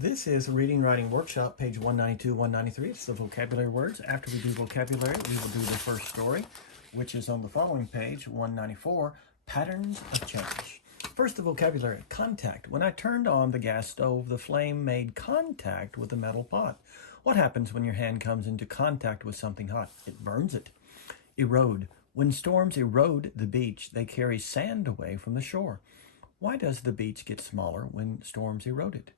This is a reading writing workshop, page 192, 193. It's the vocabulary words. After we do vocabulary, we will do the first story, which is on the following page, 194, patterns of change. First, the vocabulary, contact. When I turned on the gas stove, the flame made contact with the metal pot. What happens when your hand comes into contact with something hot? It burns it. Erode. When storms erode the beach, they carry sand away from the shore. Why does the beach get smaller when storms erode it?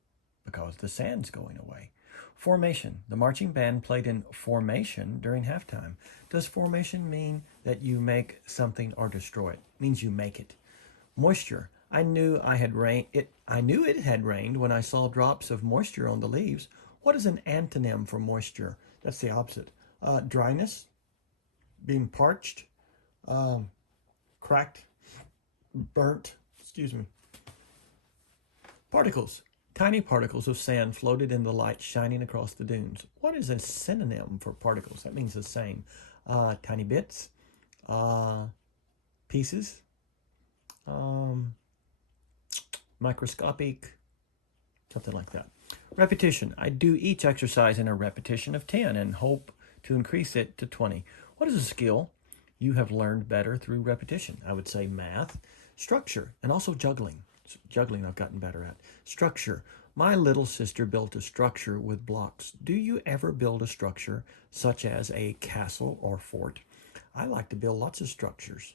Because the sand's going away. Formation. The marching band played in formation during halftime. Does formation mean that you make something or destroy it? It means you make it. Moisture. I knew it had rained when I saw drops of moisture on the leaves. What is an antonym for moisture? That's the opposite. Dryness, being parched, cracked, burnt, Particles. Tiny particles of sand floated in the light shining across the dunes. What is a synonym for particles? That means the same. Tiny bits, pieces, microscopic, something like that. Repetition. I do each exercise in a repetition of 10 and hope to increase it to 20. What is a skill you have learned better through repetition? I would say math. Structure, and also juggling. Juggling I've gotten better at. Structure. My little sister built a structure with blocks. Do you ever build a structure such as a castle or fort? I like to build lots of structures.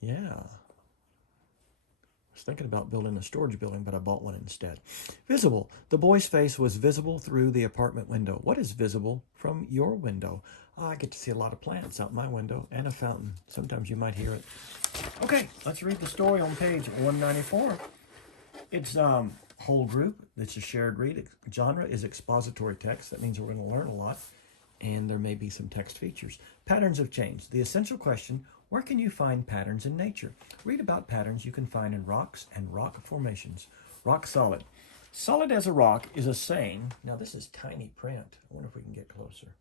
Yeah. I was thinking about building a storage building, but I bought one instead. Visible. The boy's face was visible through the apartment window. What is visible from your window? I get to see a lot of plants out my window and a fountain. Sometimes you might hear it. Okay, let's read the story on page 194. It's whole group. It's a shared read. Genre is expository text. That means we're going to learn a lot, and there may be some text features. Patterns of change. The essential question, where can you find patterns in nature? Read about patterns you can find in rocks and rock formations. Rock solid. Solid as a rock is a saying. Now this is tiny print. I wonder if we can get closer.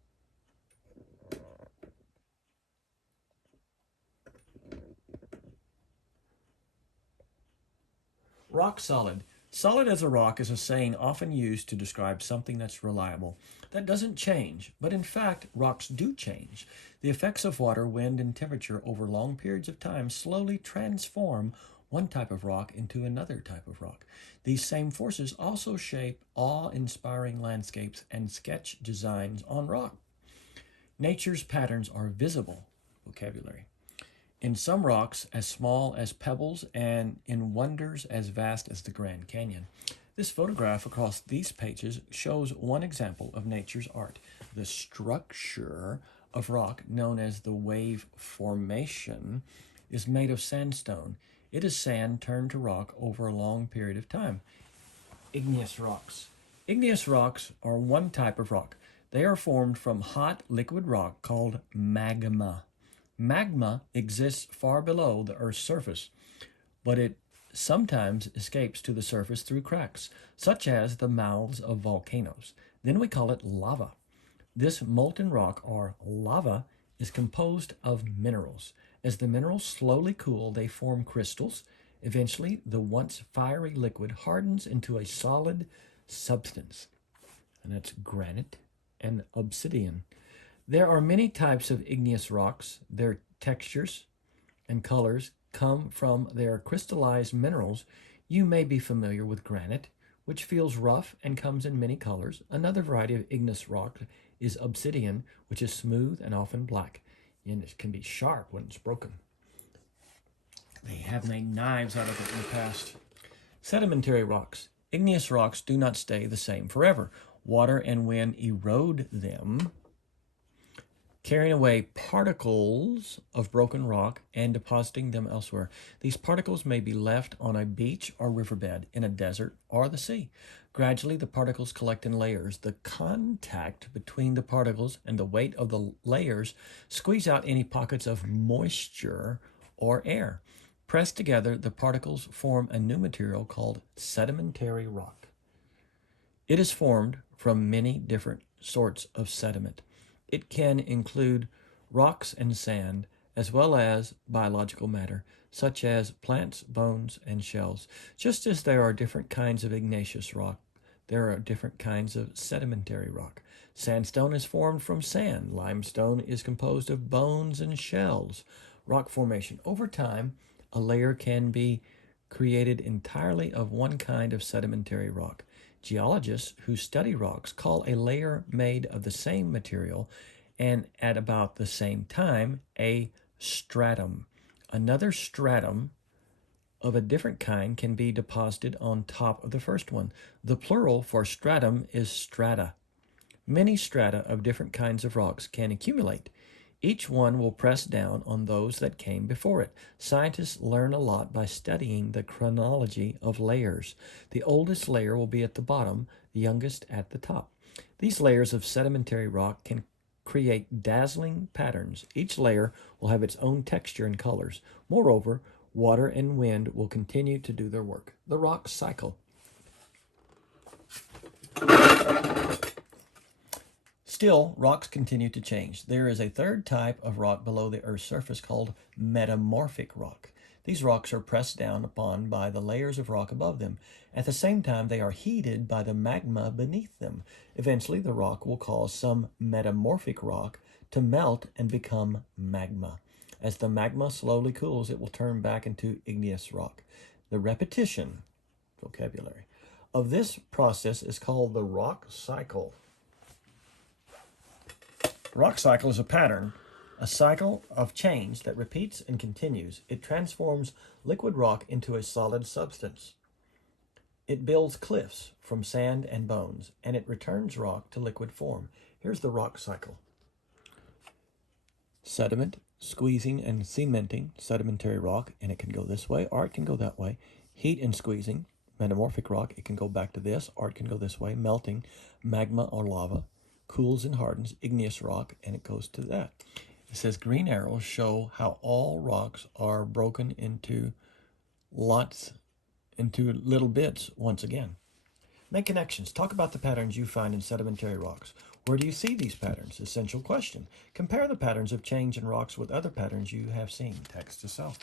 Rock solid. Solid as a rock is a saying often used to describe something that's reliable, that doesn't change, but in fact, rocks do change. The effects of water, wind, and temperature over long periods of time slowly transform one type of rock into another type of rock. These same forces also shape awe-inspiring landscapes and sketch designs on rock. Nature's patterns are visible. Vocabulary. In some rocks as small as pebbles and in wonders as vast as the Grand Canyon. This photograph across these pages shows one example of nature's art. The structure of rock, known as the wave formation, is made of sandstone. It is sand turned to rock over a long period of time. Igneous rocks. Igneous rocks are one type of rock. They are formed from hot liquid rock called magma. Magma exists far below the Earth's surface, but it sometimes escapes to the surface through cracks, such as the mouths of volcanoes. Then we call it lava. This molten rock, or lava, is composed of minerals. As the minerals slowly cool, they form crystals. Eventually, the once fiery liquid hardens into a solid substance, and that's granite and obsidian. There are many types of igneous rocks. Their textures and colors come from their crystallized minerals. You may be familiar with granite, which feels rough and comes in many colors. Another variety of igneous rock is obsidian, which is smooth and often black, and it can be sharp when it's broken. They have made knives out of it in the past. Sedimentary rocks. Igneous rocks do not stay the same forever. Water and wind erode them, carrying away particles of broken rock and depositing them elsewhere. These particles may be left on a beach or riverbed, in a desert or the sea. Gradually, the particles collect in layers. The contact between the particles and the weight of the layers squeeze out any pockets of moisture or air. Pressed together, the particles form a new material called sedimentary rock. It is formed from many different sorts of sediment. It can include rocks and sand, as well as biological matter, such as plants, bones, and shells. Just as there are different kinds of igneous rock, There are different kinds of sedimentary rock. Sandstone is formed from sand. Limestone is composed of bones and shells. Rock formation. Over time, a layer can be created entirely of one kind of sedimentary rock. Geologists who study rocks call a layer made of the same material and at about the same time a stratum. Another stratum of a different kind can be deposited on top of the first one. The plural for stratum is strata. Many strata of different kinds of rocks can accumulate. Each one will press down on those that came before it. Scientists learn a lot by studying the chronology of layers. The oldest layer will be at the bottom, the youngest at the top. These layers of sedimentary rock can create dazzling patterns. Each layer will have its own texture and colors. Moreover, water and wind will continue to do their work. The rock cycle. Still, rocks continue to change. There is a third type of rock below the Earth's surface called metamorphic rock. These rocks are pressed down upon by the layers of rock above them. At the same time, they are heated by the magma beneath them. Eventually, the rock will cause some metamorphic rock to melt and become magma. As the magma slowly cools, it will turn back into igneous rock. The repetition, vocabulary, of this process is called the rock cycle. The rock cycle is a pattern, a cycle of change that repeats and continues. It transforms liquid rock into a solid substance. It builds cliffs from sand and bones, and it returns rock to liquid form. Here's the rock cycle. Sediment, squeezing and cementing sedimentary rock, and it can go this way or it can go that way. Heat and squeezing, metamorphic rock, it can go back to this or it can go this way. Melting, magma or lava, cools and hardens, igneous rock, and it goes to that. It says green arrows show how all rocks are broken into little bits once again. Make connections. Talk about the patterns you find in sedimentary rocks. Where do you see these patterns? Essential question. Compare the patterns of change in rocks with other patterns you have seen. Text to self.